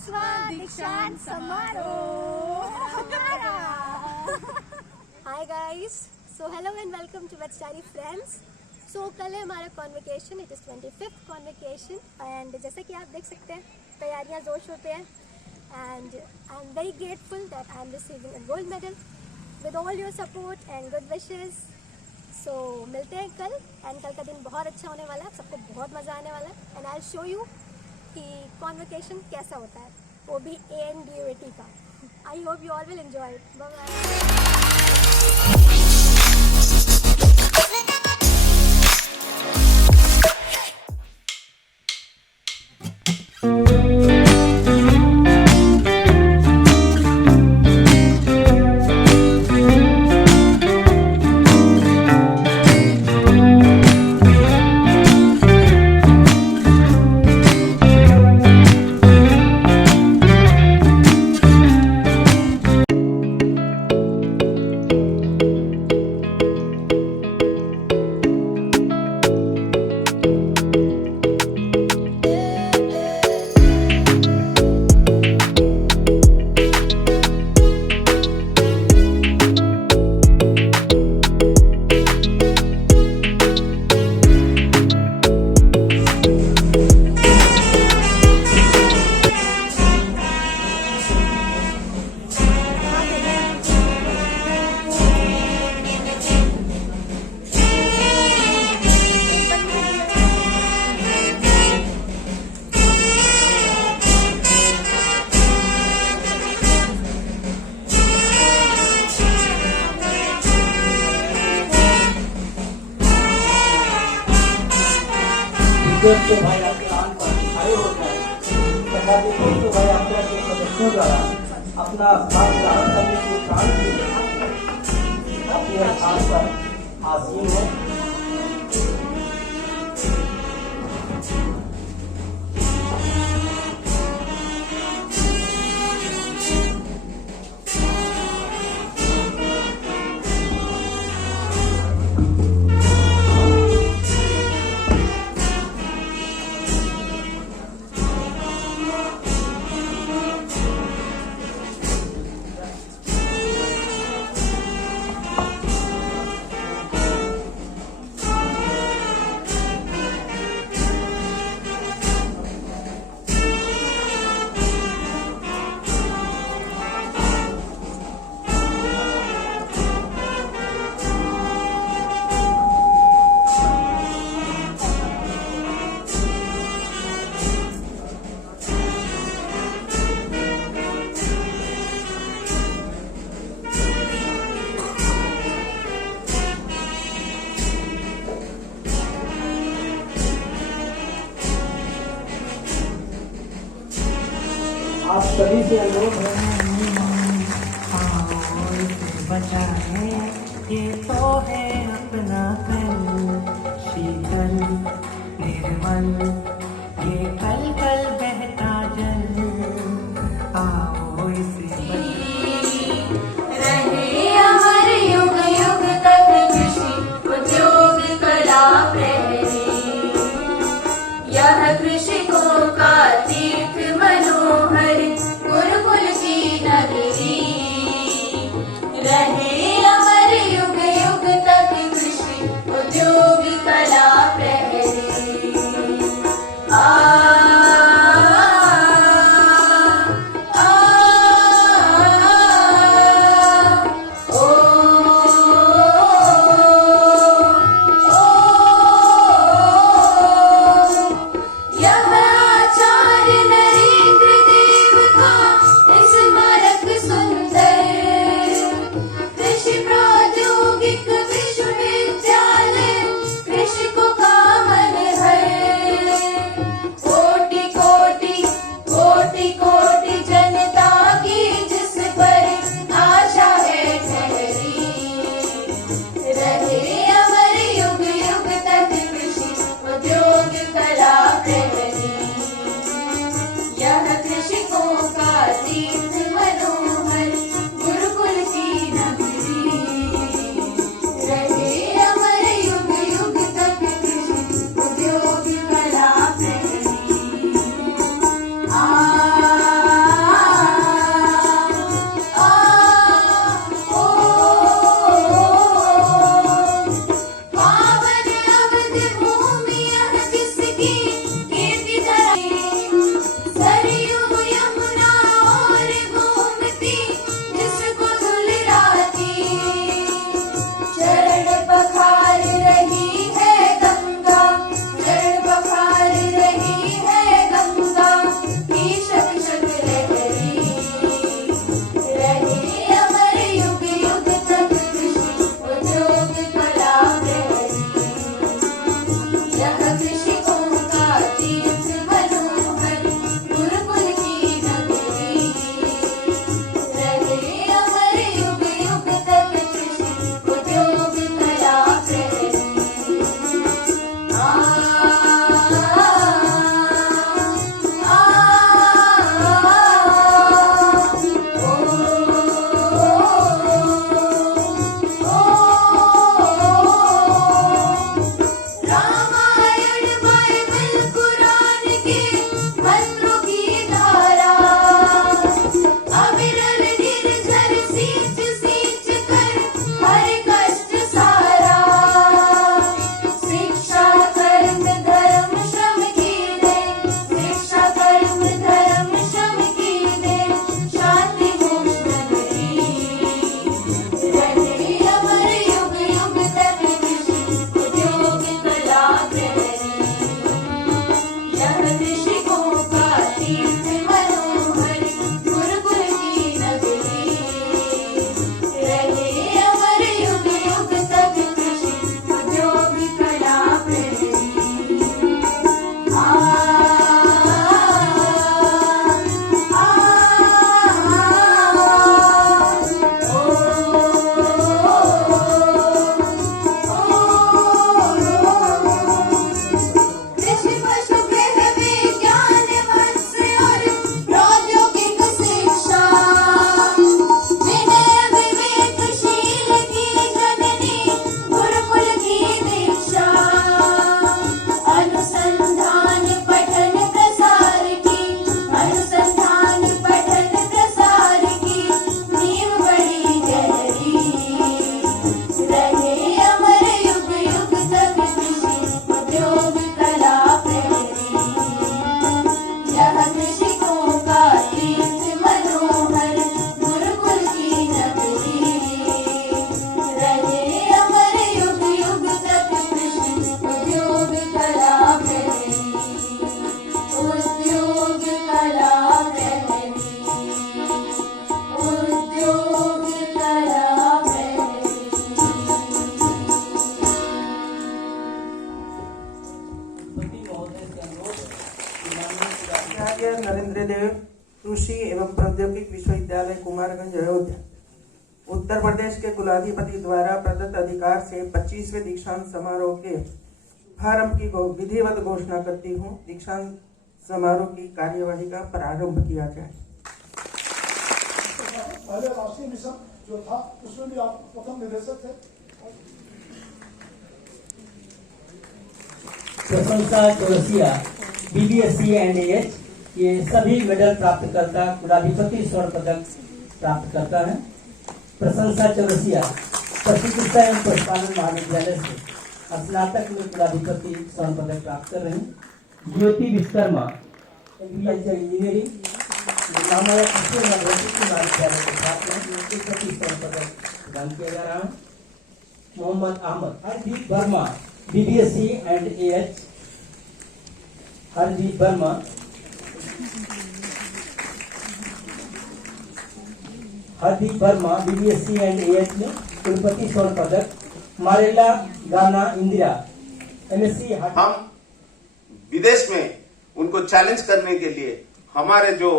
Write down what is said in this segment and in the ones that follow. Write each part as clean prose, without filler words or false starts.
दीक्षांत समारोह हमारा। Hi guys, so hello and welcome to वेटस्टारी फ्रेंड्स। सो कल है हमारा convocation, it is 25th convocation and जैसे कि आप देख सकते हैं तैयारियां जोर शोर पे हैं and I am very grateful that I am receiving a gold medal with all your support and good wishes. So मिलते हैं कल एंड कल का दिन बहुत अच्छा होने वाला है, सबको बहुत मज़ा आने वाला है and I will show you कि कॉन्वोकेशन कैसा होता है, वो भी ANDUAT का। I hope you all will enjoy it. Bye bye. तो भाई आपके आन पर खड़े हो जाए तथा तो भाई आपके सदस्यों द्वारा अपना काम ग्रहण करने के कारण अपने स्थान पर आसीन हो। आप सभी से अनुरोध बचा है ये तो है अपना कल, शीतल निर्मल ये कल कल बहता जल, आओ इसे रहे अमर युग युग तक कृषि उद्योग कला प्रहरी, यह कृषकों का तीर्थ मनोहर गुरुकुल की नगरी। रहे अमर युग युग तक कृषि उद्योग कला प्रहरी। इंद्रदेव कृषि एवं प्रौद्योगिकी विश्वविद्यालय कुमारगंज अयोध्या उत्तर प्रदेश के कुलाधिपति द्वारा प्रदत्त अधिकार से 25वें दीक्षांत समारोह के प्रारंभ की विधिवत घोषणा करती हूँ। दीक्षांत समारोह की कार्यवाही का प्रारंभ किया जाए। पहले राष्ट्रीय मिशन जो था उसमें भी आप प्रथम निदेशक थे। प्रशंसा चौरसिया BBSC एंड AH ये सभी मेडल प्राप्त करता कुलाधिपति स्वर्ण पदक प्राप्त करता है। प्रशंसा चौरसिया पशुचिकित्सा एवं पशुपालन महाविद्यालय से स्नातक में कुलाधिपति स्वर्ण पदक प्राप्त कर रहे हैं। ज्योति विश्वकर्मा एग्रीकल्चर इंजीनियरिंग महाविद्यालय के छात्र हैं, कुलाधिपति स्वर्ण पदक प्रदान किया जा रहा है। Mohammad Ahmad Hardeep Verma BBSC and AH Hardeep Verma BBSC and AH में कुलपति स्वर्ण पदक। मारेला गाना इंदिरा MSc हम विदेश में उनको चैलेंज करने के लिए हमारे जो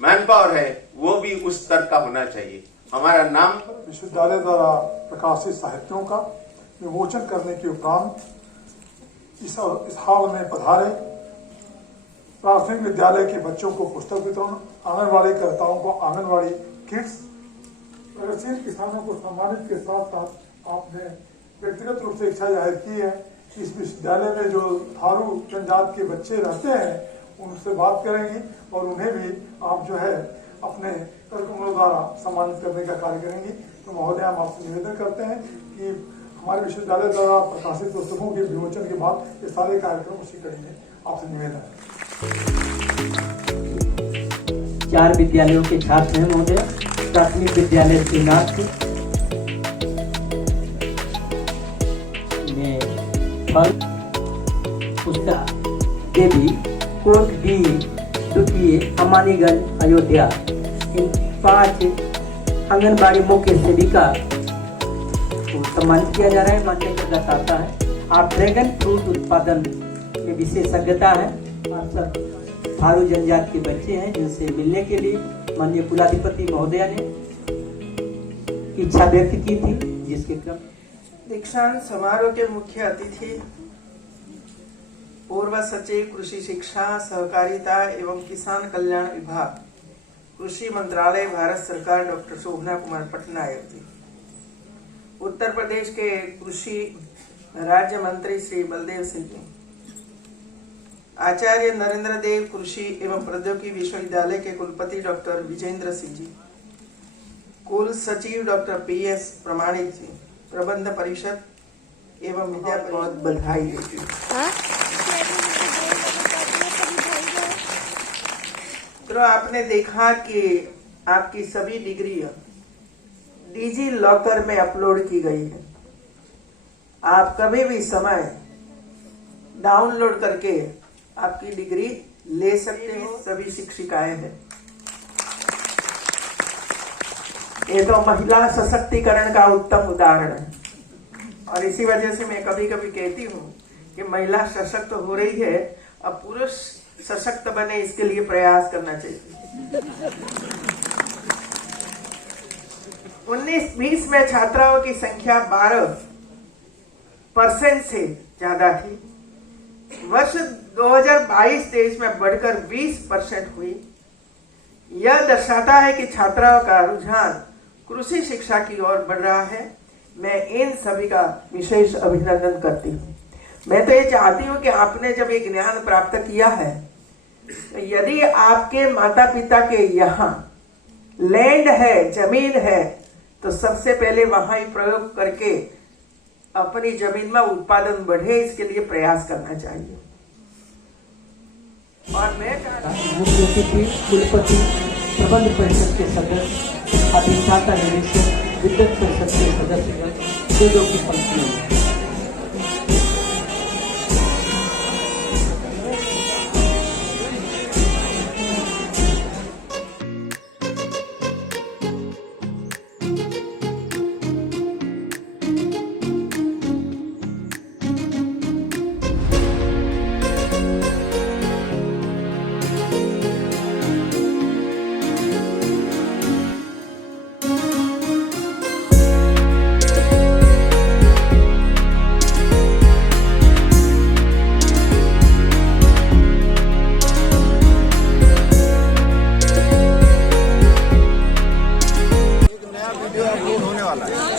मैन पावर है वो भी उस स्तर का होना चाहिए। हमारा नाम विश्वविद्यालय द्वारा प्रकाशित साहित्यों का विमोचन करने के उपरांत इस हाल में पधारे प्राथमिक विद्यालय के बच्चों को पुस्तक वितरण, आंगनबाड़ी कर्ताओं को आंगनबाड़ी किट्स, प्रगतिशील किसानों को सम्मानित के साथ साथ आपने व्यक्तिगत रूप से इच्छा जाहिर की है कि इस विश्वविद्यालय में जो थारू जनजात के बच्चे रहते हैं उनसे बात करेंगी और उन्हें भी आप जो है अपने कार्यक्रमों द्वारा सम्मानित करने का कार्य करेंगी। तो महोदय, हम आपसे निवेदन करते हैं कि हमारे विश्वविद्यालय द्वारा प्रकाशित पुस्तकों के विमोचन के बाद ये सारे कार्यक्रम उसी कड़ी में आपसे निवेदन है। 4 विद्यालयों के छात्र हैं महोदय। प्राथमिक विद्यालय श्रीनाथ में फल पुस्तक देवी कोट डी द्वितीय अमानीगंज अयोध्या इन 5 आंगनबाड़ी मुख्य सेविका को सम्मानित किया जा रहा है। मान्य करदाता है। आप ड्रैगन फ्रूट उत्पादन में विशेषज्ञता है। आप सब थारू जनजाति के बच्चे हैं जिनसे मिलने के लिए माननीय कुलाधिपति महोदया ने इच्छा व्यक्त की थी, जिसके क्रम दीक्षांत समारोह के मुख्य अतिथि पूर्व सचिव कृषि शिक्षा सहकारिता एवं किसान कल्याण विभाग कृषि मंत्रालय भारत सरकार डॉक्टर शोभना कुमार पटनायक जी, उत्तर प्रदेश के कृषि राज्य मंत्री श्री बलदेव सिंह जी, आचार्य नरेंद्र देव कृषि एवं प्रौद्योगिकी विश्वविद्यालय के कुलपति डॉक्टर विजेंद्र सिंह जी, कुल सचिव डॉक्टर PS प्रमाणिक जी, प्रबंध परिषद एवं विद्या बहुत बधाई देती हूँ। तो आपने देखा कि आपकी सभी डिग्रियां डिजी लॉकर में अपलोड की गई है। आप कभी भी समय डाउनलोड करके आपकी डिग्री ले सकते हो। सभी शिक्षिकाएं हैं। ये तो महिला सशक्तिकरण का उत्तम उदाहरण है और इसी वजह से मैं कभी कभी कहती हूँ कि महिला सशक्त हो रही है, अब पुरुष सशक्त बने इसके लिए प्रयास करना चाहिए। 19-20 में छात्राओं की संख्या 12% से ज्यादा थी। वर्ष 2022-23 में बढ़कर 20% हुई। यह दर्शाता है कि छात्राओं का रुझान कृषि शिक्षा की ओर बढ़ रहा है। मैं इन सभी का विशेष अभिनंदन करती हूँ। मैं तो ये चाहती हूँ कि आपने जब ये ज्ञान प्राप्त किया है, तो यदि आपके माता पिता के यहाँ लैंड है, जमीन है, तो सबसे पहले वहां ही प्रयोग करके अपनी जमीन में उत्पादन बढ़े, इसके लिए प्रयास करना चाहिए। और मैं मुख्य अतिथि कुलपति, प्रबंध परिषद के सदस्य, अधिष्ठाता निरीक्षक, विद्युत परिषद के सदस्य जो की पंक्ति है।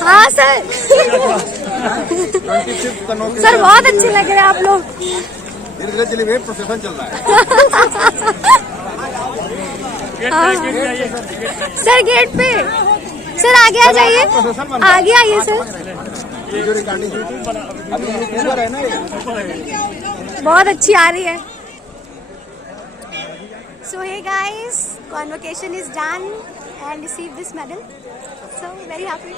हाँ सर। सर बहुत अच्छे लग रहे हैं आप लोग। प्रोसेशन चल रहा है। हाँ। सर गेट पे, सर आगे आ जाइए, आगे आइए सर। बहुत अच्छी आ रही है। So hey guys, convocation is done and received this medal. So very happy.